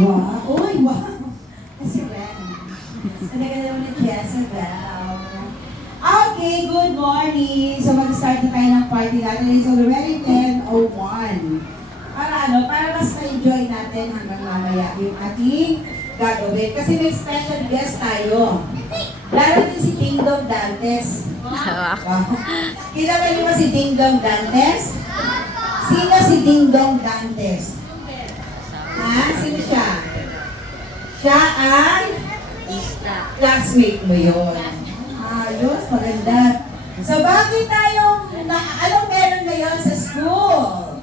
Wow! Uy, wow! Kasi well. Ano ka naman ng Jezebel? Okay, good morning! So mag-start na tayo ng party natin. It's already 10:01. Para mas na-enjoy natin hanggang mamaya yung ating gagawin. Kasi may special guest tayo. Darating si Ding Dong Dantes. Wow. Kilala niyo ba si Ding Dong Dantes? Sino si Ding Dong Dantes? Ha? Sino siya? Siya ay classmate mo yun. Ayos, maganda. So bakit anong meron ngayon sa school?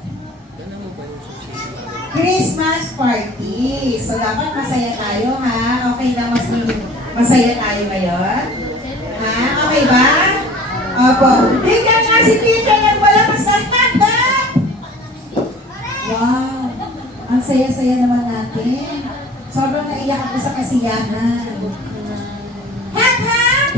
Christmas party. So dapat masaya tayo, ha? Okay na masaya tayo ngayon? Ha? Okay ba? Opo. Bigyan nga si teacher ng malakas na tanda! Wow! Ang saya-saya naman natin. Sobrang naiyak ako sa kasiyahan. Hep, hep!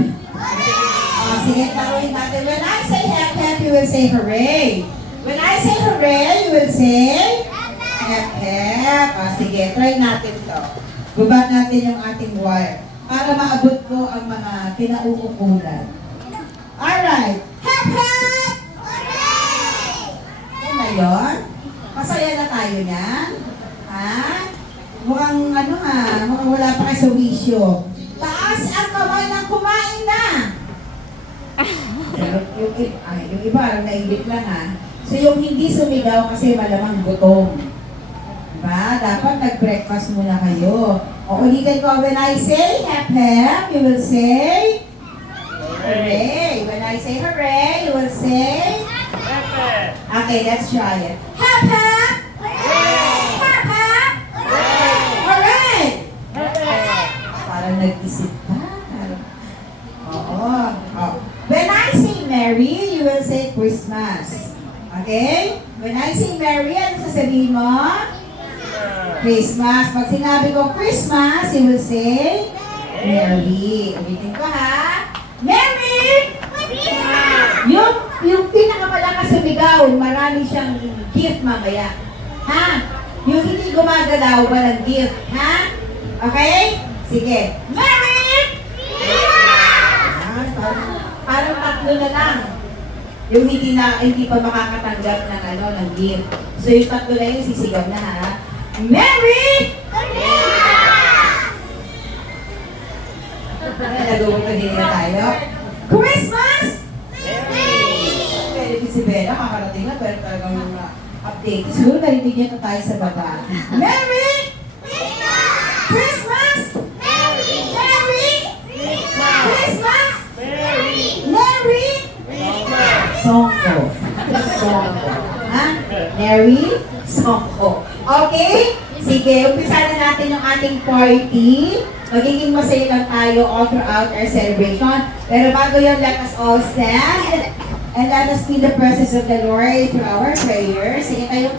Sige, taruhin natin. When I say hep, hep, you will say hooray. When I say hooray, you will say hep, hep. Sige, try natin to. Baba natin yung ating wire para maabot ko ang mga kinauukulan. Alright. Hep, hep! Hooray! Yan na yun. Masaya na tayo niyan. Ha? Mukhang mukhang wala pa kayo sa wisyo. Taas ang kamay ng kumain na! yung iba, nainggit lang ha. So yung hindi sumigaw kasi malamang gutom. Diba? Dapat nag-breakfast muna kayo. O ulitin ko, when I say hep hep, you will say hooray. When I say hooray, you will say okay, let's try it. Hep hep! Hooray! Hep hep! Hooray! Hooray! Parang nag-isip pa. Oo. Oh. When I say Merry, you will say Christmas. Okay? When I say Merry, ano sasabihin mo? Christmas. Pag sinabi ko Christmas, you will say Merry. Ulitin ko ha. Merry Christmas! Yung pinakamalakas sumigaw, marami siyang gift mamaya. Ha? Yung hindi gumagalaw, walang gift. Ha? Okay? Sige. Merry Christmas! Parang tatlo na lang. Yung hindi pa makakatanggap ng gift. So yung tatlo na yun, sisigaw na ha. Merry Christmas! Nagawin ko din na tayo. Christmas! Pwede si Bella, makakarating na, pero talagang update. Siguro narinig niya na tayo sa baba. Merry Christmas! Christmas! Merry! Merry! Christmas! Christmas! Merry! Merry! Christmas! Songko. Songko. Ha? Merry? Songko. Okay? Sige, umpisa na natin yung ating party. Magiging masaya lang tayo all throughout our celebration. Pero bago yun, let us all stand and let us feel the presence of the Lord through our prayers. Sige, tayo.